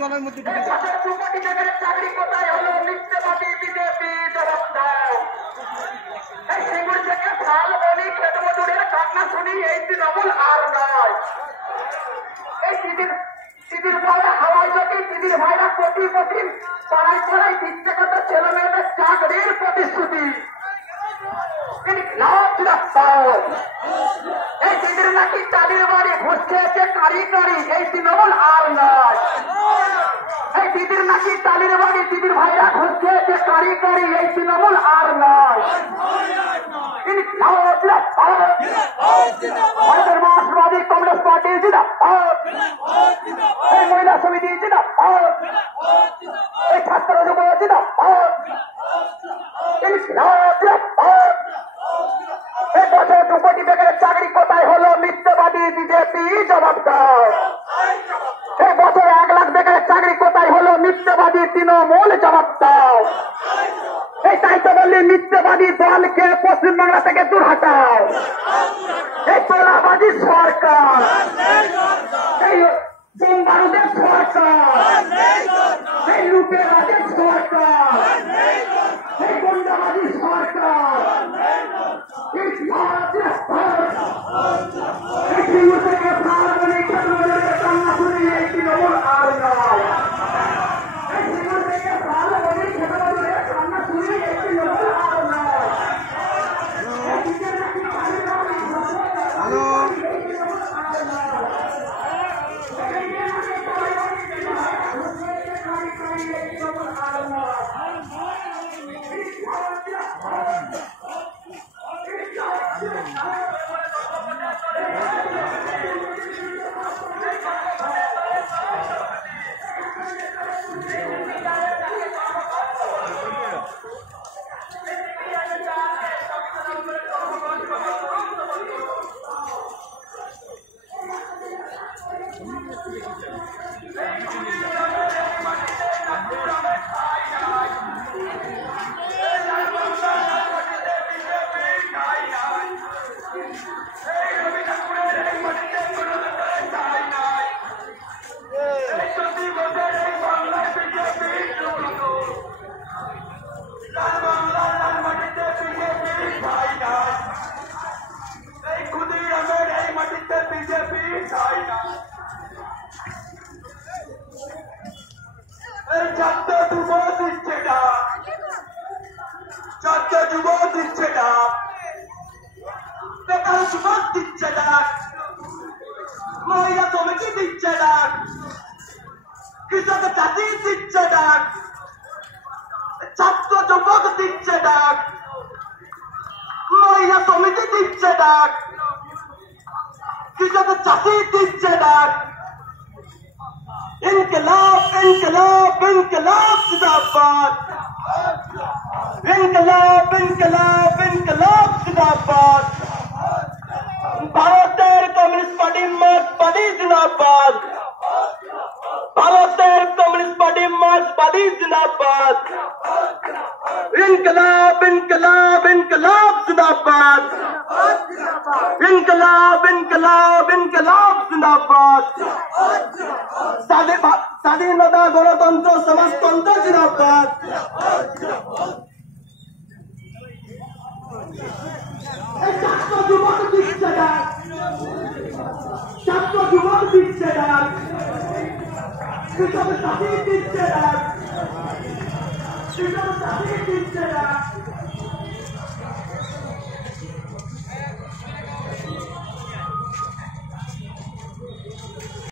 দলের মধ্যে হাওয়াই যদি দিদির ভাইরা কোটি কোটি পাড়ায় পাড়ায় দিচ্ছে কত ছেলে মেয়েদের চাকরির প্রতিশ্রুতি এই দিদির নাকি চাঁদের বাড়ি ঘুষ খেয়েছে কারি কারি এই তৃণমূল আর নয়। এই দিদির নাকি চালের বাড়ি দিদির ভাইরা ঘুষ খেয়েছে কারি কারি এই তৃণমূল আর নয়। মার্ক্সবাদী কংগ্রেস পার্টি এই মহিলা সমিতি এই ছাত্র যুব এই বছর 2 কোটি বেকারের চাকরি কোথায় হলো মিথ্যাবাদী বিজেপি জবাব দাও। এই বছর 1 লাখ বেকারের চাকরি কোথায় হলো মিথ্যাবাদী তৃণমূল জবাব দাও। এই তাই তো বললি মিথ্যাবাদী দলকে পশ্চিমবাংলা থেকে দূর হটাও। এই তোলাবাদী সরকার, এই বোমবারুদের সরকার, এই লুটেরাদের সরকার, এই গুন্ডাবাদী সরকার, এই তৃণমূল আর নয়। মহিলা সমিতি দিচ্ছে ডাক, কৃষক চাষি দিচ্ছে ডাক, ছাত্র যুবক দিচ্ছে ডাক, মহিলা সমিতি দিচ্ছে ডাক, কৃষক চাষি দিচ্ছে ডাক। ইনকলাব ইনকলাব ইনকলাব জিন্দাবাদ, ইনকলাব ইনকলাব ইনকলাব জিন্দাবাদ। ভারতের কমিউনিস্ট পার্টি মার্ক্সবাদী জিন্দাবাদ, ভারতের কমিউনিস্ট পার্টি মার্ক্সবাদী জিন্দাবাদ। ইনকলাব ইনকলাব ইনকলাব জিন্দাবাদ। ইনকলাব ইনকলাব ইনকলাব জিন্দাবাদ স্বাধীনতা গণতন্ত্র সমাজতন্ত্র জিন্দাবাদ ছাত্র যুবক দিচ্ছে না ছাত্র যুবক দিচ্ছে না কৃষক চাকরি দিচ্ছে না কৃষক চাকরি দিচ্ছে না